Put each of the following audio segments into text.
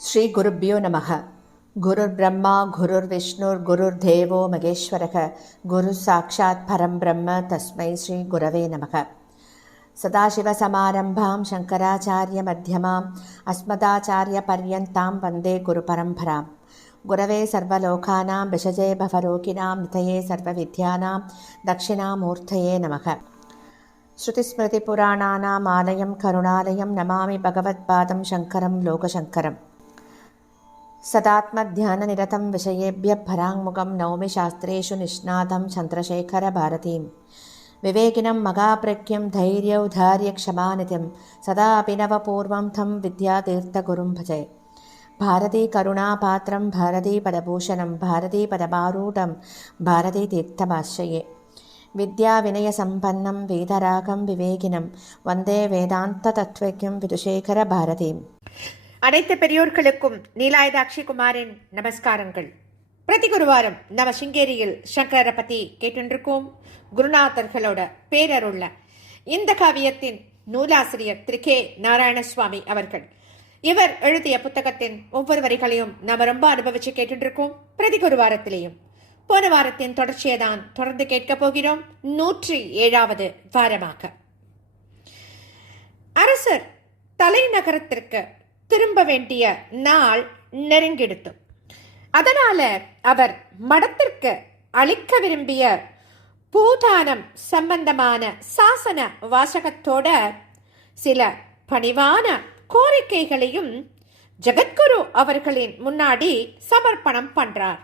ஸ்ரீ குருப்யோ நமக. குருர் பிரம்மா குருர் விஷ்ணுர் குருர் தேவோ மகேஸ்வரக குரு சாட்சாத் பரம் பிரம்ம தஸ்மை ஸ்ரீ குரவே நமக. சதாசிவசமாரம்பாம் சங்கராச்சாரிய மத்தியமாம் அஸ்மதாச்சாரிய பர்யந்தாம் வந்தே குரு பரம்பராம். குரவே சர்வலோகானாம் விஷஜே பவரோகிணாம் நிதயே சர்வவித்யானாம் தட்சிணாமூர்த்தயே நமக. ஸ்ருதிஸ்மிருதிபுராணானாம் ஆலயம் கருணாலயம் நமாமி பகவத்பாதம் சங்கரம் லோகசங்கரம். சதாத்மத்யானநிரதம் விஷயேபிய பராங்முகம் நௌமி சாஸ்திரேஷு நிஷ்ணாதம் சந்திரசேகர பாரதீம். விவேகினம் மகாப்ரக்யம் தைரியௌதாரிய க்ஷமாநிதிம் சதா அபிநவபூர்வம் தம் வித்யாதீர்த்தகுரும் பஜே. பாரதி கருணாபாத்திரம் பாரதி பதபூஷணம் பாரதி பதபாரூடம் பாரதி தீர்த்தமாஸ்ரயே. வித்யா வினய சம்பன்னம் வேதராகம் விவேகினம் வந்தே வேதாந்த தத்வக்யம் விதுஷேகர பாரதீம். அனைத்து பெரியோர்களுக்கும் நீலாயுதாட்சி குமாரின் நமஸ்காரங்கள். பிரதி குருவாரம் நம்ம சிங்கேரியில் சங்கரரை பத்தி கேட்டுருக்கோம். குருநாதர்களோட பேரருள்ள இந்த காவியத்தின் நூலாசிரியர் திரு கே நாராயணசுவாமி அவர்கள். இவர் எழுதிய புத்தகத்தின் ஒவ்வொரு வரிகளையும் நாம ரொம்ப அனுபவிச்சு கேட்டுருக்கோம். பிரதி குருவாரத்திலேயும் போன வாரத்தின் தொடர்ச்சியை தான் தொடர்ந்து கேட்க போகிறோம். 107வது வாரமாக அரசர் தலைநகரத்திற்கு திரும்ப வேண்டிய நாள் நெருங்கிடுத்து. அதனால அவர் மடத்திற்கு அளிக்க விரும்பிய பூதானம் சம்பந்தமான சாசன வாசகத்தோட சில பணிவான கோரிக்கைகளையும் ஜெகத்குரு அவர்களின் முன்னாடி சமர்ப்பணம் பண்றார்.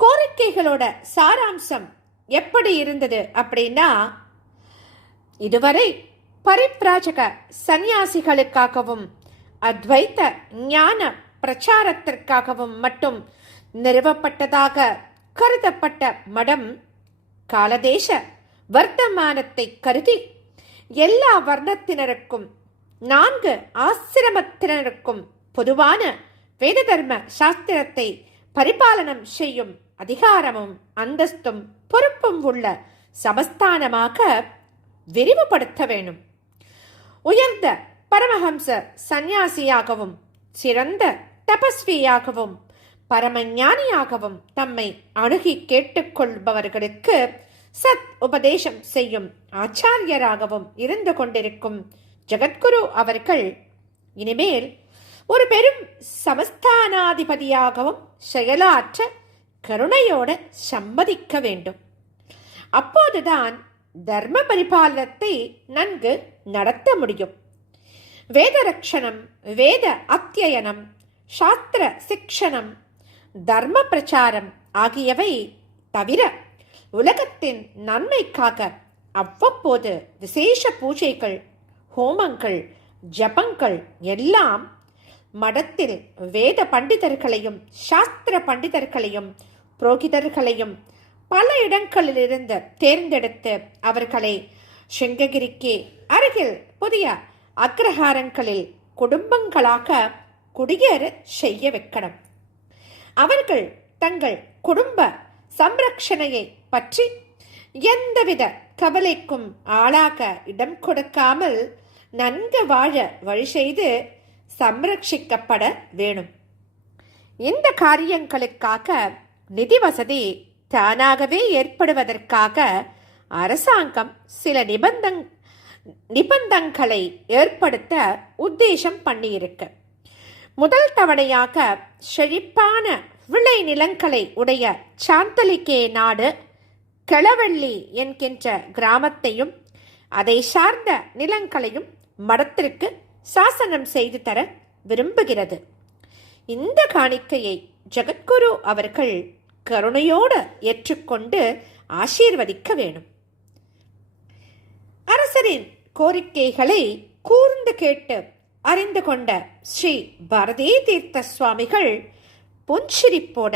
கோரிக்கைகளோட சாராம்சம் எப்படி இருந்தது அப்படின்னா, இதுவரை பரிப்ராஜக சந்நியாசிகளுக்காகவும் அத்வைத்த ஞான பிரச்சாரத்திற்காகவும் மட்டும் நிறுவப்பட்டதாக கருதப்பட்ட மடம் காலதேச வர்த்தமானத்தை கருதி எல்லா வர்ணத்தினருக்கும் 4 ஆசிரமத்தினருக்கும் பொதுவான வேத தர்ம சாஸ்திரத்தை பரிபாலனம் செய்யும் அதிகாரமும் அந்தஸ்தும் பொறுப்பும் உள்ள சமஸ்தானமாக விரிவுபடுத்த வேணும். உயர்ந்த பரமஹம்ச சந்நியாசியாகவும் சிறந்த தபஸ்வியாகவும் பரமஞானியாகவும் தம்மை அணுகி கேட்டுக்கொள்பவர்களுக்கு சத் உபதேசம் செய்யும் ஆச்சாரியராகவும் இருந்து கொண்டிருக்கும் ஜெகத்குரு அவர்கள் இனிமேல் ஒரு பெரும் சமஸ்தானாதிபதியாகவும் செயலாற்ற கருணையோடு சம்மதிக்க வேண்டும். அப்போதுதான் தர்ம பரிபாலனத்தை நன்கு நடத்த முடியும். வேத ரட்சணம், வேத அத்தியனம், சாஸ்திர சிக்ஷணம், தர்ம பிரச்சாரம் ஆகியவை தவிர உலகத்தின் நன்மைக்காக அவ்வப்போது விசேஷ பூஜைகள், ஹோமங்கள், ஜபங்கள் எல்லாம் மடத்தில் வேத பண்டிதர்களையும் சாஸ்திர பண்டிதர்களையும் புரோகிதர்களையும் பல இடங்களிலிருந்து தேர்ந்தெடுத்து அவர்களை சிங்ககிரிக்கு அருகில் புதிய அக்ரஹாரங்களில் குடும்பங்களாக குடியேற செய்ய வைக்கணும். அவர்கள் தங்கள் குடும்ப சம்ரக்ஷணையை பற்றி எந்தவித கவலைக்கும் ஆளாக இடம் கொடுக்காமல் நன்கு வாழ வழி செய்து சம்ரட்சிக்கப்பட வேணும். இந்த காரியங்களுக்காக நிதி வசதி தானாகவே ஏற்படுவதற்காக அரசாங்கம் சில நிபந்தங்களை ஏற்படுத்த உத்தேசம் பண்ணியிருக்கு. முதல் தவணையாக செழிப்பான விளை நிலங்களை உடைய சாந்தலிக்கே நாடு கிளவள்ளி என்கின்ற கிராமத்தையும் அதை சார்ந்த நிலங்களையும் மடத்திற்கு சாசனம் செய்து தர விரும்புகிறது. இந்த காணிக்கையை ஜெகத்குரு அவர்கள் கருணையோடு ஏற்றுக்கொண்டு ஆசீர்வதிக்க வேணும். அரசரின் கோரிக்கைகளை கூர்ந்து கேட்டு அறிந்து கொண்ட ஸ்ரீ பாரதி தீர்த்த சுவாமிகள் புன்சிரிப்போட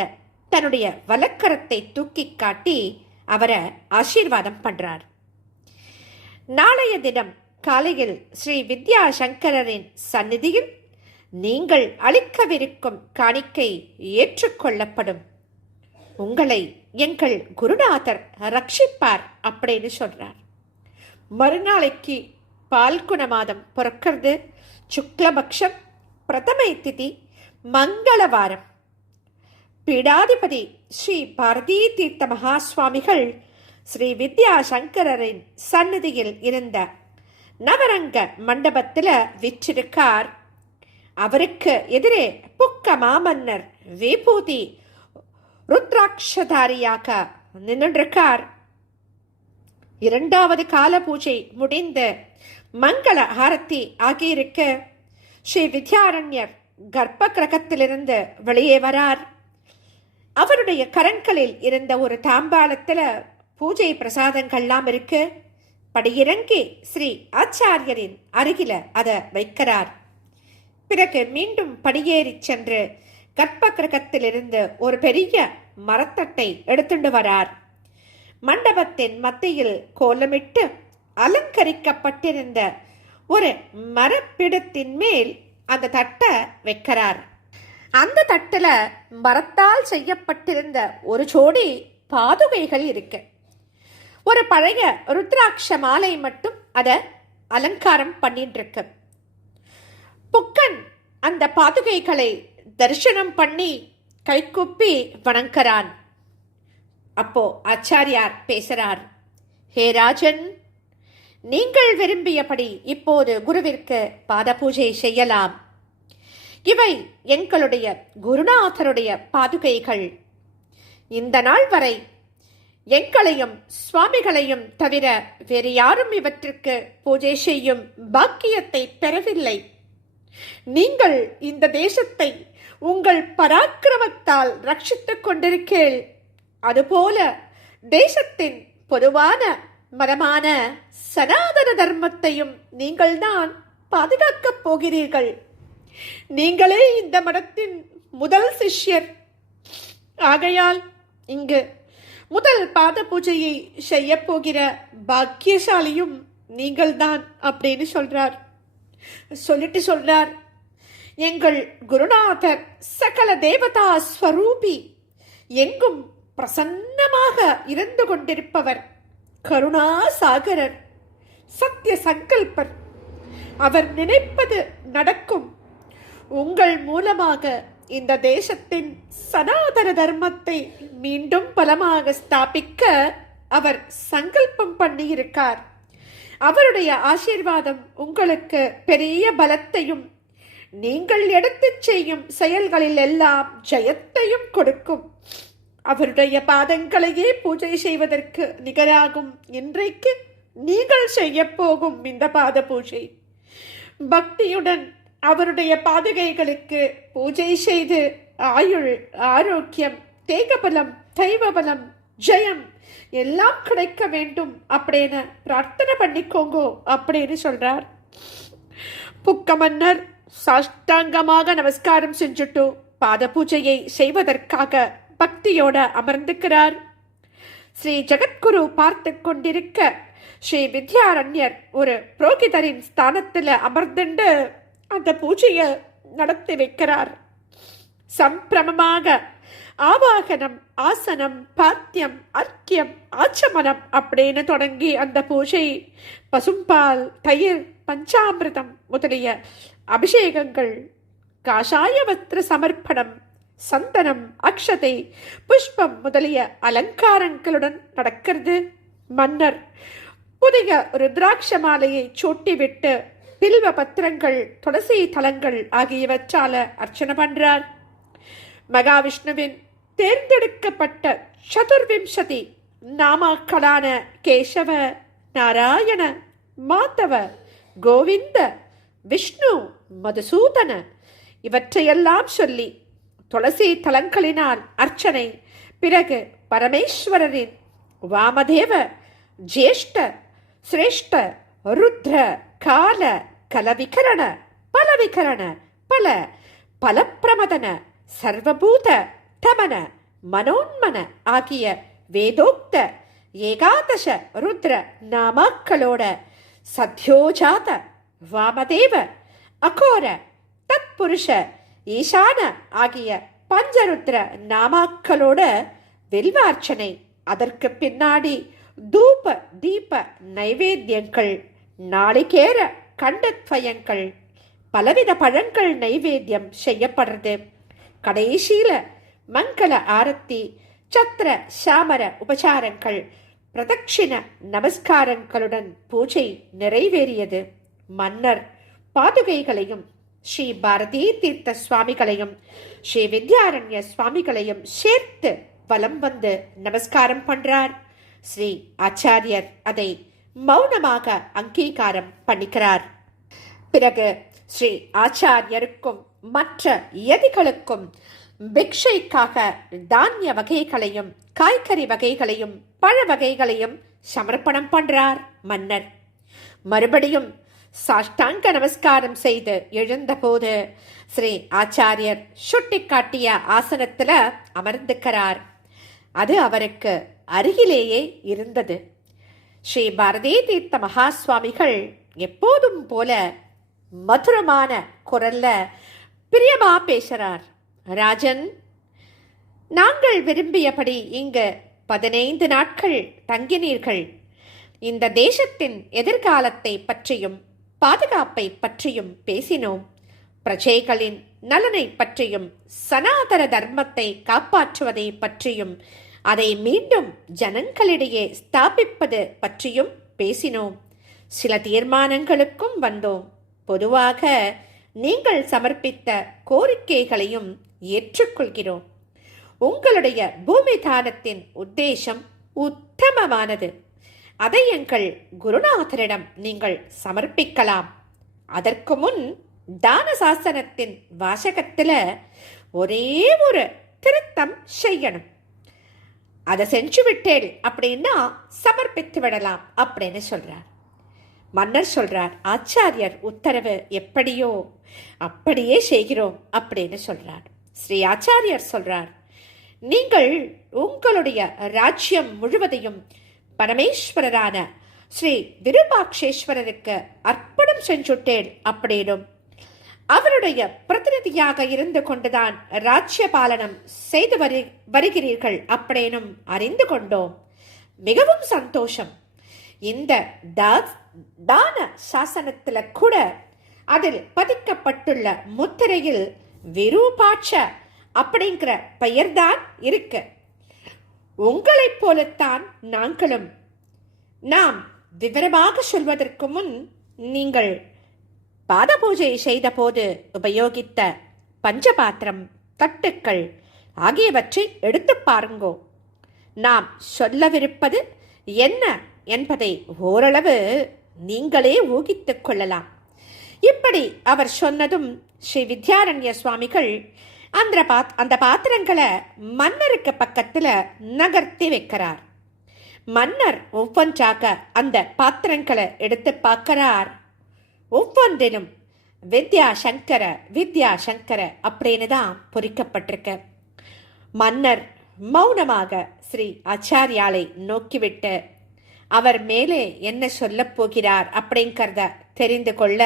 தன்னுடைய வலக்கரத்தை தூக்கி காட்டி அவரை ஆசீர்வாதம் பண்றார். நாளைய தினம் காலையில் ஸ்ரீ வித்யாசங்கரின் சந்நிதியில் நீங்கள் அளிக்கவிருக்கும் காணிக்கை ஏற்றுக்கொள்ளப்படும். உங்களை எங்கள் குருநாதர் ரட்சிப்பார் அப்படின்னு சொல்றார். மறுநாளைக்கு பால்குண மாதம் பிறக்கிறது. சுக்லபக்ஷம் பிரதமை திதி மங்களவாரம். பீடாதிபதி ஸ்ரீ பாரதி தீர்த்த மகாஸ்வாமிகள் ஸ்ரீ வித்யாசங்கரின் சந்நிதியில் இருந்த நவரங்க மண்டபத்தில் விற்றிருக்கார். அவருக்கு எதிரே புக்க மாமன்னர் விபூதி ருத்ராட்சதாரியாக நின்றிருக்கார். இரண்டாவது கால பூஜை முடிந்து மங்கள ஆரத்தி ஆகியிருக்க ஸ்ரீ வித்யாரண்யர் கர்ப்ப கிரகத்திலிருந்து வெளியே வரார். அவருடைய கரங்களில் இருந்த ஒரு தாம்பாளத்தில் பூஜை பிரசாதங்கள்லாம் இருக்கு. படியிறங்கி ஸ்ரீ ஆச்சாரியரின் அருகில அதை வைக்கிறார். பிறகு மீண்டும் படியேறி சென்று கர்ப்ப கிரகத்திலிருந்து ஒரு பெரிய மரத்தட்டை எடுத்துண்டு வரார். மண்டபத்தின் மத்தியில் கோலமிட்டு அலங்கரிக்கப்பட்டிருந்த ஒரு மரப்பிடத்தின் மேல் அந்த தட்டை வைக்கிறார். அந்த தட்டுல மரத்தால் செய்யப்பட்டிருந்த ஒரு ஜோடி பாதுகைகள் இருக்கு. ஒரு பழைய ருத்ராட்ச மாலை மட்டும் அதை அலங்காரம் பண்ணிட்டு இருக்கு. புக்கன் அந்த பாதுகைகளை தரிசனம் பண்ணி கைக்குப்பி வணங்குறான். அப்போ ஆச்சாரியார் பேசுறார். ஹே ராஜன், நீங்கள் விரும்பியபடி இப்போது குருவிற்கு பாத பூஜை செய்யலாம். இவை எங்களுடைய குருநாதருடைய பாதுகைகள். இந்த நாள் வரை எங்களையும் சுவாமிகளையும் தவிர வேறு யாரும் இவற்றிற்கு பூஜை செய்யும் பாக்கியத்தை பெறவில்லை. நீங்கள் இந்த தேசத்தை உங்கள் பராக்கிரமத்தால் ரட்சித்துக் கொண்டிருக்கீள். அதுபோல தேசத்தின் பொதுவான மரமான சனாதன தர்மத்தையும் நீங்கள்தான் பாதுகாக்கப் போகிறீர்கள். நீங்களே இந்த மடத்தின் முதல் சிஷ்யர். ஆகையால் இங்கு முதல் பாத பூஜையை செய்ய போகிற பாக்கியசாலியும் நீங்கள்தான் அப்படின்னு சொல்றார். எங்கள் குருநாதர் சகல தேவதா ஸ்வரூபி, எங்கும் பிரசன்னமாக இருந்து கொண்டிருப்பவர், கருணா சாகரர், சத்திய சங்கல்பர். அவர் நினைப்பது நடக்கும். உங்கள் மூலமாக இந்த தேசத்தின் சனாதன தர்மத்தை மீண்டும் பலமாக ஸ்தாபிக்க அவர் சங்கல்பம் பண்ணியிருக்கார். அவருடைய ஆசீர்வாதம் உங்களுக்கு பெரிய பலத்தையும் நீங்கள் எடுத்துச் செய்யும் செயல்களில் எல்லாம் ஜெயத்தையும் கொடுக்கும். அவருடைய பாதங்களையே பூஜை செய்வதற்கு நிகராகும் இன்றைக்கு நீங்கள் செய்ய போகும் இந்த பாத பூஜை. பக்தியுடன் அவருடைய பாதுகைகளுக்கு பூஜை செய்து ஆயுள், ஆரோக்கியம், தேகபலம், தெய்வபலம், ஜெயம் எல்லாம் கிடைக்க வேண்டும் அப்படின்னு பிரார்த்தனை பண்ணிக்கோங்கோ அப்படின்னு சொல்றார். புக்க மன்னர் சாஷ்டாங்கமாக நமஸ்காரம் செஞ்சுட்டு பாத பூஜையை செய்வதற்காக பக்தியோட அமர்ந்துக்கிறார். ஸ்ரீ ஜெகத்குரு பார்த்து கொண்டிருக்க ஸ்ரீ வித்யாரண்யர் ஒரு புரோகிதரின் ஸ்தானத்தில் அமர்ந்துண்டு அந்த பூஜையை நடத்தி வைக்கிறார். சம்பிரமமாக ஆவாகனம், ஆசனம், பாத்தியம், அர்க்கியம், ஆச்சமனம் அப்படின்னு தொடங்கி அந்த பூஜை பசும்பால், தயிர், பஞ்சாமிர்தம் முதலிய அபிஷேகங்கள், காஷாய வஸ்திர சமர்ப்பணம், சந்தனம், அக்ஷதை, புஷ்பம் முதலிய அலங்காரங்களுடன் நடக்கிறது. மன்னர் புதிய ருத்ராட்ச மாலையை சூட்டிவிட்டு பில்வ பத்திரங்கள், துளசி தலங்கள் ஆகியவற்றால அர்ச்சனை பண்றார். மகாவிஷ்ணுவின் தேர்ந்தெடுக்கப்பட்ட சதுர்விம்சதி நாமாக்களான கேசவ, நாராயண, மாதவ, கோவிந்த, விஷ்ணு, மதுசூதன இவற்றையெல்லாம் சொல்லி துளசி தலங்களினால் அர்ச்சனை. பிறகு பரமேஸ்வரரின் வாமதேவ, ஜேஷ்ட, சிரேஷ்ட, ருத்ர, கால, கலவிகரண, பலவிகரண, பல பலப்பிரமதன, சர்வபூத தமன, மனோன்மன ஆகிய வேதோக்த ஏகாதச ருத்ர நாமாக்களோட சத்யோஜாத, வாமதேவ, அகோர, தத்புருஷ, ஈசான ஆகிய பஞ்சருத்ர நாமாக்களோட வில்வார்ச்சனை. அதற்கு பின்னாடி தூப தீப நைவேத்தியங்கள், நாளிகேர கண்டத்வயங்கள், பலவித பழங்கள் நைவேத்தியம் செய்யப்படுறது. கடைசியில மங்கள ஆரத்தி, சத்திர சாமர உபசாரங்கள், பிரதட்சிண நமஸ்காரங்களுடன் பூஜை நிறைவேறியது. மன்னர் பாதுகைகளையும் ஸ்ரீ பாரதி தீர்த்த சுவாமிகளையும் ஸ்ரீ வித்யாரண்ய சுவாமிகளையும் சேர்த்து வலம் வந்து நமஸ்காரம் பண்றார். ஸ்ரீ ஆச்சாரியர் அதை மௌனமாக அங்கீகாரம் பண்ணிக்கிறார். பிறகு ஸ்ரீ ஆச்சாரியருக்கும் மற்ற யதிகளுக்கும் பிக்ஷைக்காக தானிய வகைகளையும் காய்கறி வகைகளையும் பழ வகைகளையும் சமர்ப்பணம் பண்றார் மன்னர். மறுபடியும் சாஷ்டாங்க நமஸ்காரம் செய்து எழுந்தபோது ஸ்ரீ ஆச்சாரியர் சுட்டி காட்டிய ஆசனத்துல அமர்ந்துக்கிறார். அது அவருக்கு அருகிலேயே இருந்தது. ஸ்ரீ பாரதி தீர்த்த மகா சுவாமிகள் எப்போதும் போல மதுரமான குரல்ல பிரியமா பேசுறார். ராஜன், நாங்கள் விரும்பியபடி இங்கு 15 நாட்கள் தங்கினீர்கள். இந்த தேசத்தின் எதிர்காலத்தை பற்றியும் பாதுகாப்பை பற்றியும் பேசினோம். பிரஜைகளின் நலனை பற்றியும் சனாதன தர்மத்தை காப்பாற்றுவதை பற்றியும் அதை மீண்டும் ஜனங்களிடையே ஸ்தாபிப்பது பற்றியும் பேசினோம். சில தீர்மானங்களுக்கும் வந்தோம். பொதுவாக நீங்கள் சமர்ப்பித்த கோரிக்கைகளையும் ஏற்றுக்கொள்கிறோம். உங்களுடைய பூமி தானத்தின் உத்தேசம் உத்தமமானது. அதை எங்கள் குருநாதரிடம் நீங்கள் சமர்ப்பிக்கலாம். அதற்கு முன் தான சாசனத்தின் வாசகத்துல ஒரே ஒரு திருத்தம் செய்யணும். அதை செஞ்சு விட்டேன் அப்படின்னா சமர்ப்பித்து விடலாம் அப்படின்னு சொல்றார். மன்னர் சொல்றார், ஆச்சாரியர் உத்தரவு எப்படியோ அப்படியே செய்கிறோம் அப்படின்னு சொல்றார். ஸ்ரீ ஆச்சாரியர் சொல்றார், நீங்கள் உங்களுடைய ராஜ்யம் முழுவதையும் பரமேஸ்வரரான ஸ்ரீ விருபாக்ஷேஸ்வரருக்கு அர்ப்பணம் செஞ்சுட்டேன் அப்படின்னும் அவருடைய பிரதிநிதியாக இருந்து கொண்டுதான் ராஜ்ய பாலனம் செய்து வருகிறீர்கள் அப்படின்னும் அறிந்து கொண்டோம். மிகவும் சந்தோஷம். இந்த தான சாசனத்துல கூட அதில் பதிக்கப்பட்டுள்ள முத்திரையில் விருபாட்ச அப்படிங்கிற பெயர்தான் இருக்கு. உங்களைப் போலத்தான் நாங்களும். நாம் விவரமாக சொல்வதற்கு முன் நீங்கள் பாத பூஜை செய்த போது உபயோகித்த பஞ்சபாத்திரம், தட்டுக்கள் ஆகியவற்றை எடுத்து பாருங்கோ. நாம் சொல்லவிருப்பது என்ன என்பதை ஓரளவு நீங்களே ஊகித்துக் கொள்ளலாம். இப்படி அவர் சொன்னதும் ஸ்ரீ வித்யாரண்ய சுவாமிகள் அந்த பாத்திரங்களை மன்னருக்கு பக்கத்துல நகர்த்தி வைக்கிறார். மன்னர் ஒவ்வொன்றாக அந்த பாத்திரங்களை எடுத்து பார்க்கிறார். ஒவ்வொன்றிலும் வித்யாசங்கர வித்யாசங்கர அப்படின்னு தான் பொறிக்கப்பட்டிருக்க. மன்னர் மௌனமாக ஸ்ரீ ஆச்சாரியாலை நோக்கிவிட்டு அவர் மேலே என்ன சொல்ல போகிறார் அப்படிங்கிறத தெரிந்து கொள்ள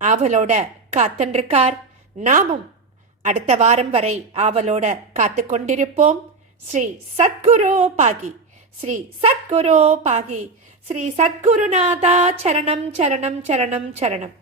ஆவலோட காத்துருக்கார். நாமும் அடுத்த வாரம் வரை ஆவலோட காத்து கொண்டிருப்போம். ஸ்ரீ சத்குரு பாகி, ஸ்ரீ சத்குரு பாகி, ஸ்ரீ சத்குருநாதா சரணம் சரணம் சரணம் சரணம்.